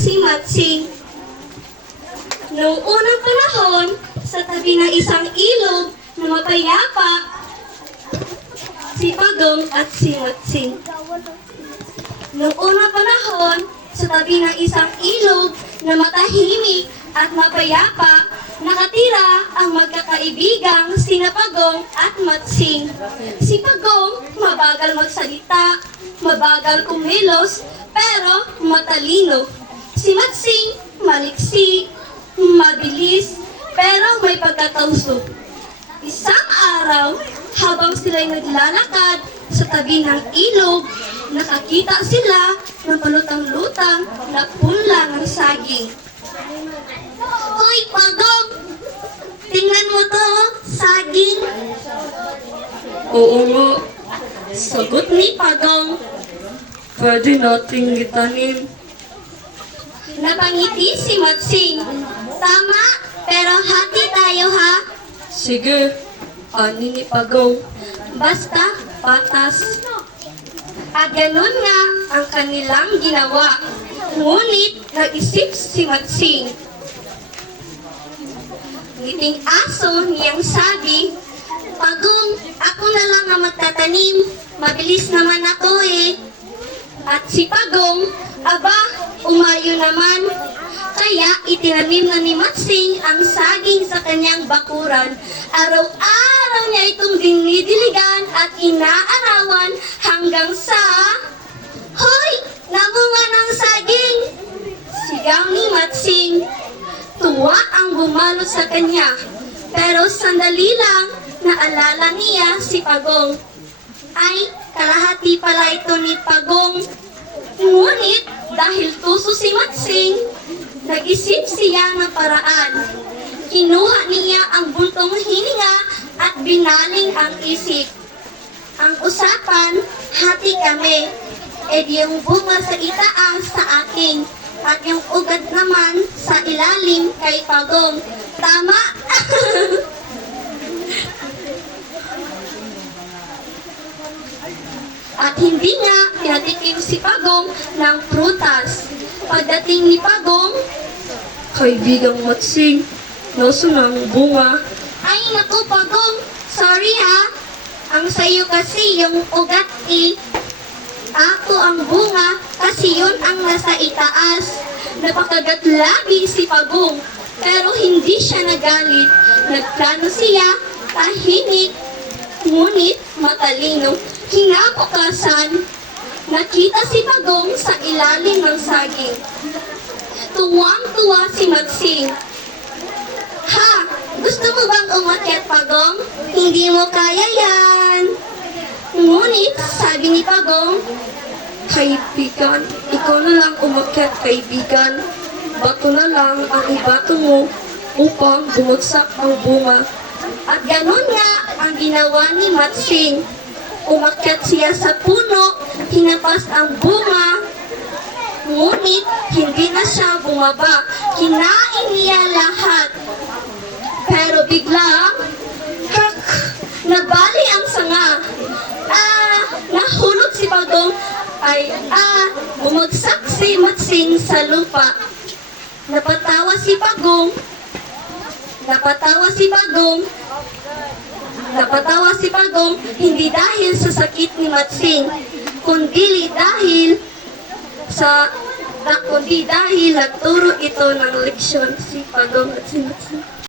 si Matsing. Noong unang panahon, sa tabi ng isang ilog na mapayapa, si Pagong at si Matsing. Noong unang panahon, sa tabi ng isang ilog na matahimik at mapayapa, nakatira ang magkakaibigang sina Pagong at Matsing. Si Pagong, mabagal magsalita, mabagal kumilos, pero matalino. Si Matsing, maliksi, mabilis, pero may pagkakausok. Isang araw, habang sila'y naglalakad sa tabi ng ilog, nakakita sila ng palutang-lutang na punla ng saging. Hoy, Pagong! Tingnan mo to, saging! Oo nga, sagot ni Pagong. Pwede nating itanim. Napangiti si Matsing. Tama, pero hati tayo ha. Sige, ani ni Pagong. Basta patas. At ganun nga ang kanilang ginawa. Ngunit nag-isip si Matsing. Ngiting aso niyang sabi, Pagong, ako na lang ang magtatanim. Mabilis naman ako eh. At si Pagong, aba, umayo naman. Kaya itinanim na ni Matsing ang saging sa kanyang bakuran. Araw-araw niya itong dinidiligan at inaarawan hanggang sa... Hoy! Namunga ng saging! Sigaw ni Matsing. Tuwa ang bumalot sa kanya. Pero sandali lang, naalala niya si Pagong. Ay, kalahati pala ito ni Pagong. Ngunit, dahil tuso si Matsing, nag-isip siya ng paraan. Kinuha niya ang buntong hininga at binaling ang isip. Ang usapan, hati kami. E di yung bunga sa itaas sa akin at yung ugat naman sa ilalim kay Pagong. Tama? At hindi nga pinatikim si Pagong ng prutas. Pagdating ni Pagong, Kaibigang Matsing, nasa na ang bunga? ay naku Pagong, sorry ha. Ang sayo kasi yung ugat eh. Ako ang bunga kasi yun ang nasa itaas. Napakagatlabi si Pagong, pero hindi siya nagalit. Nagplano siya, tahimik, ngunit matalino. Kinabukasan, nakita si Pagong sa ilalim ng saging. Tuwang-tuwa si Matsing. Ha! Gusto mo bang umakyat, Pagong? Hindi mo kaya yan. Ngunit, sabi ni Pagong, Kaibigan, ikaw na lang umakyat, kaibigan. Bato na lang ang ibato mo upang bumagsak ang bunga. at ganun nga ang ginawa ni Matsing. Umakyat siya sa puno, hinapas ang bunga, ngunit hindi na siya bumaba. Kinain niya lahat. Pero biglang, krak, nabali ang sanga. Nahulog si Pagong ay bumagsak si Matsing sa lupa. Napatawa si Pagong. Napatawa si Pagong hindi dahil sa sakit ni Matsing, kundi dahil nagturo ito ng leksyon si Pagong at si Matsing.